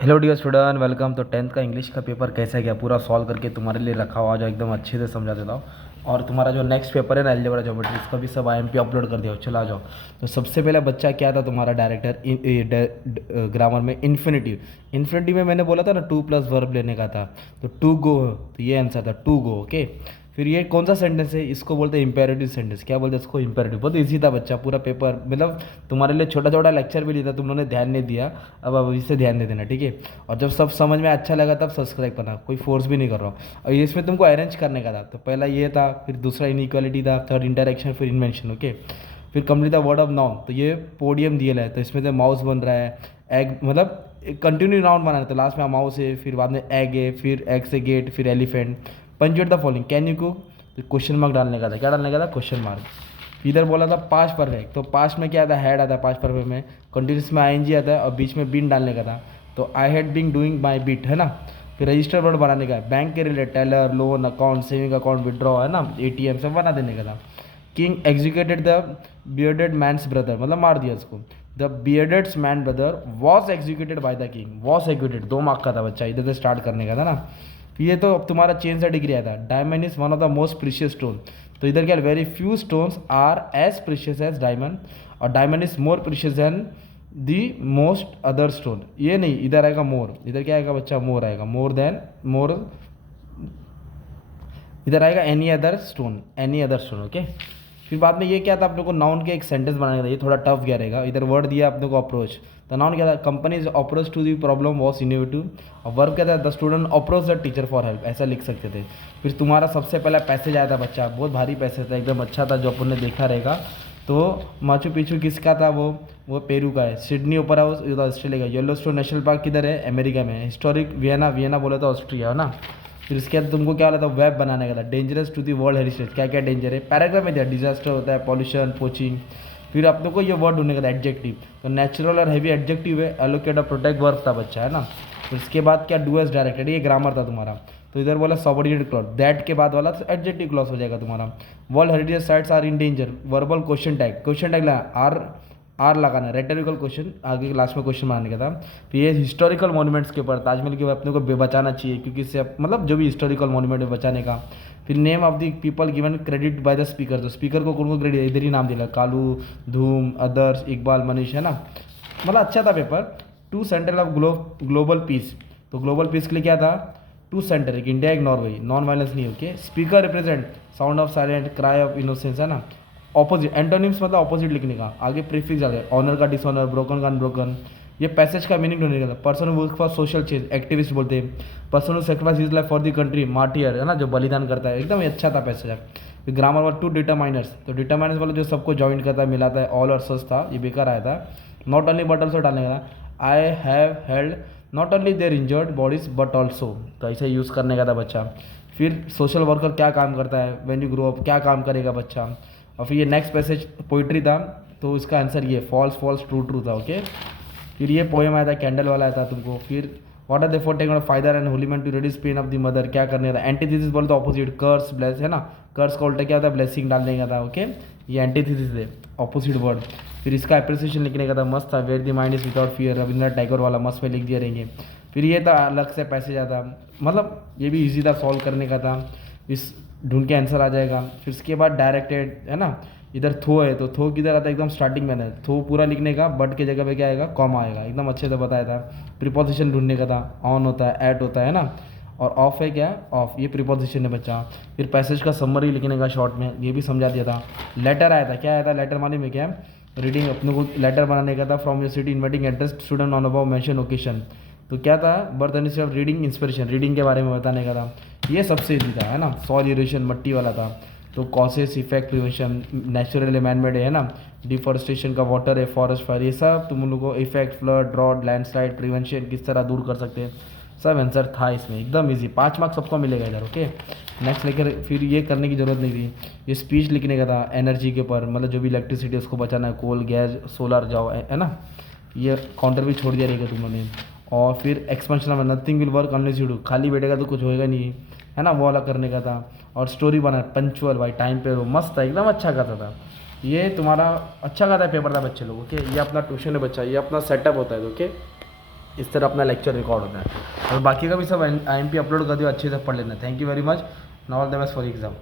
Hello dear student, welcome. तो tenth का English का पेपर कैसा गया पूरा सॉल्व करके तुम्हारे लिए रखा हुआ जो एकदम अच्छे से समझा देता हूँ। और तुम्हारा जो नेक्स्ट पेपर है ना अलजेब्रा ज्योमेट्री, इसका भी सब आईएमपी अपलोड कर दिया हो। चला जाओ। तो सबसे पहले बच्चा क्या था तुम्हारा डायरेक्टर ग्रामर में इन्फिनिटिव। इन्फिनिटिव में मैंने बोला था ना टू प्लस वर्ब लेने का था, तो टू गो, तो ये आंसर था टू गो। ओके, फिर ये कौन सा सेंटेंस है, इसको बोलते हैं इंपेरेटिव सेंटेंस। क्या बोलते हैं इसको? इंपेरेटिव। बहुत इजी था बच्चा, पूरा पेपर मतलब तुम्हारे लिए छोटा छोटा लेक्चर भी लिया था, तुम लोगों ने ध्यान नहीं दिया। अब इससे ध्यान दे देना, ठीक है। और जब सब समझ में अच्छा लगा तब सब्सक्राइब करना, कोई फोर्स भी नहीं कर रहा हूँ। और इसमें तुमको अरेंज करने का था, तो पहला ये था, फिर दूसरा इनइक्वालिटी था, थर्ड इंटरेक्शन, फिर इन्वेंशन। ओके, फिर complete the word of noun. तो ये पोडियम दिया है, तो इसमें से माउस बन रहा है, एग मतलब कंटिन्यू नाउन बनाना, तो लास्ट में माउस है, फिर बाद में एग है, फिर एग से गेट, फिर elephant. Punctuate the following, can you cook, तो क्वेश्चन मार्क डालने का था। क्या डालने का था? Question mark. इधर बोला था पास्ट परफेक्ट, तो पास्ट में क्या आता है? हैड आता है पास्ट परफेक्ट में। कंटिन्यूस में आईएनजी आता है और बीच में बीन डालने का था, तो I had been doing my bit, है ना। फिर रजिस्टर वर्ड बनाने का है, बैंक के related, teller, loan, account, saving account, withdraw, है ना, एटीएम सब बना देने का था। King executed the bearded man's brother, मतलब मार दिया उसको। The bearded man brother was executed by the king, was executed 2 mark का था बच्चा, इधर से स्टार्ट करने का था ना। फिर ये तो अब तुम्हारा चेंज सा डिग्री आया था। Diamond is one of the most precious stone, तो इधर क्या, very few stones are as precious as diamond, और diamond is more precious than the most other stone. ये नहीं, इधर आएगा मोर, इधर क्या आएगा बच्चा? मोर आएगा, मोर देन मोर, इधर आएगा any other stone, any other stone. Okay, फिर बाद में ये क्या था, अपने को नाउन के एक सेंटेंस बनाना था, ये थोड़ा टफ गया रहेगा। इधर वर्ड दिया अपने को अप्रोच, तो नाउन क्या था? Companies approach to the problem was innovative. और वर्ब क्या था? The student approach the teacher for help, ऐसा लिख सकते थे। फिर तुम्हारा सबसे पहला पैसेज आया था बच्चा, बहुत भारी पैसेज था, एकदम अच्छा था, जो अपन ने देखा रहेगा। तो माचू पिचू किसका था? वो पेरू का है। सिडनी ओपेरा हाउस ऑस्ट्रेलिया का। येलो स्टोन नेशनल पार्क किधर है? अमेरिका में है। हिस्टोरिक वियना, वियना बोला था ऑस्ट्रिया, है ना। फिर इसके बाद तुमको क्या बोला था? वेब बनाने का था। Dangerous to the world heritage, क्या क्या डेंजर है पैराग्राफ में दिया। डिजास्टर होता है, पॉल्यूशन, पोचिंग। फिर अपने को ये वर्ड ढूंढने का था, एडजेक्टिव। तो नेचुरल और हैवी एडजेक्टिव है, एलोकेट और प्रोटेक्ट वर्ब था बच्चा, है ना। फिर इसके बाद क्या? डू एज डायरेक्टेड, ये ग्रामर था तुम्हारा। तो इधर बोला सबऑर्डिनेट क्लॉज, दैट के बाद वाला एडजेक्टिव क्लॉज हो जाएगा तुम्हारा। World heritage sites are in danger, verbal question tag, question tag लाना, आर लगाना, रेटोरिकल क्वेश्चन आगे लास्ट में क्वेश्चन बनाने का था। फिर ये हिस्टोरिकल मॉन्यूमेंट्स के ऊपर, ताजमहल के अपने को बचाना चाहिए, क्योंकि इससे मतलब जो भी हिस्टोरिकल मॉन्यूमेंट है बचाने का। फिर name of the people given credit by the speaker, तो स्पीकर को कौन को क्रेडिट, इधर ही नाम दिला, कालू, धूम, अदर्स, इकबाल, मनीष, है ना। मतलब अच्छा था paper. Two centre of global peace, तो ग्लोबल पीस के लिए क्या था? टू सेंटर, एक इंडिया एक नॉर्वे, नॉन वायलेंस नहीं। Okay, speaker represent sound of silent, cry of innocence, है ना। ऑपोजिट, एंटोनिम्स मतलब ऑपोजिट लिखने का, आगे प्रीफिक्स आ गए, ऑनर का डिसऑनर, ब्रोकन का अनब्रोकन। ये पैसेज का मीनिंग ढूंढने का था। Person who work for social change, activist बोलते हैं। Person who sacrifice his life for the country, martyr, है ना, जो बलिदान करता है। एकदम अच्छा था पैसेज। फिर ग्रामर वाला टू डिटरमाइनर्स, तो डिटरमाइनर्स वाला जो सबको ज्वाइन करता है, मिलाता है, ऑल और सच था, ये बेकार आया था। नॉट ओनली बट ऑल्सो डालने का था। I have held not only there injured bodies but also, तो ऐसे यूज़ करने का था बच्चा। फिर सोशल वर्कर क्या काम करता है, व्हेन यू ग्रो अप क्या काम करेगा बच्चा। और फिर ये नेक्स्ट पैसेज पोइट्री था, तो इसका आंसर ये फॉल्स फॉल्स ट्रू ट्रू था। ओके, फिर ये पोएम आया था, कैंडल वाला आया था तुमको। फिर what are the four technique of father and holy man to reduce pain of the mother, क्या करने का था। एंटीथेसिस बोले तो ऑपोजिट, कर्स ब्लेस, है ना। कर्स का उल्टा क्या होता है? ब्लेसिंग डालने का था। ओके, ये एंटीथेसिस है, ऑपोजिट वर्ड। फिर इसका अप्रिसिएशन लिखने का था, मस्त था, where the mind is without fear, Rabindranath Tagore वाला मस्त में लिख दिया रहेंगे। फिर ये था अलग से पैसेज आता, मतलब ये भी इजी था, सॉल्व करने का था, इस ढूंढ के आंसर आ जाएगा। फिर इसके बाद डायरेक्टेड, है ना। इधर थो है, तो थो किधर आता है? एकदम स्टार्टिंग में है, थो पूरा लिखने का, बट की जगह पे क्या आएगा? कॉमा आएगा, एकदम अच्छे से बताया था। प्रीपोजिशन ढूंढने का था, ऑन होता है, एट होता है ना, और ऑफ है क्या? ऑफ, ये प्रीपोजिशन है बच्चा। फिर पैसेज का समरी लिखने का शॉर्ट में, ये भी समझा दिया था। लेटर आया था, क्या आया था लेटर मालूम है क्या? रीडिंग, अपने को लेटर बनाने का था, from your city inviting address student on above mention occasion, तो क्या था? Birth anniversary of reading inspiration, reading के बारे में बताने का था। ये सबसे ईजी था, है ना। सॉइल इरोशन, मट्टी वाला था, तो causes, effect, prevention, natural manmade है ना, डिफॉरेस्टेशन का, वाटर है, फॉरेस्ट फायर, ये सब तुम लोगों को, effect, flood, drought, landslide, prevention किस तरह दूर कर सकते हैं, सब आंसर था इसमें, एकदम इजी। 5 मार्क्स सबको मिलेगा इधर। ओके, नेक्स्ट लेकर फिर ये करने की ज़रूरत नहीं थी। ये स्पीच लिखने का था एनर्जी के ऊपर, मतलब जो भी इलेक्ट्रिसिटी उसको बचाना है, कोल, गैस, सोलर जाओ, है ना। ये काउंटर भी छोड़ दिया रहेगा तुम लोगों ने। और फिर एक्सपेंशन में nothing will work unless you do, खाली बैठेगा तो कुछ होएगा नहीं, है ना, वो वाला करने का था। और स्टोरी बना, पंचुअल भाई, टाइम पे वो मस्त था, एकदम अच्छा करता था। ये तुम्हारा अच्छा खाता है पेपर था बच्चे लोग। ओके, ये अपना ट्यूशन है बच्चा, ये अपना सेटअप होता है। ओके। इस तरह अपना लेक्चर रिकॉर्ड होता है। और बाकी का भी सब IMP अपलोड कर दियो, अच्छे से पढ़ लेना। Thank you very much, all the best for exam.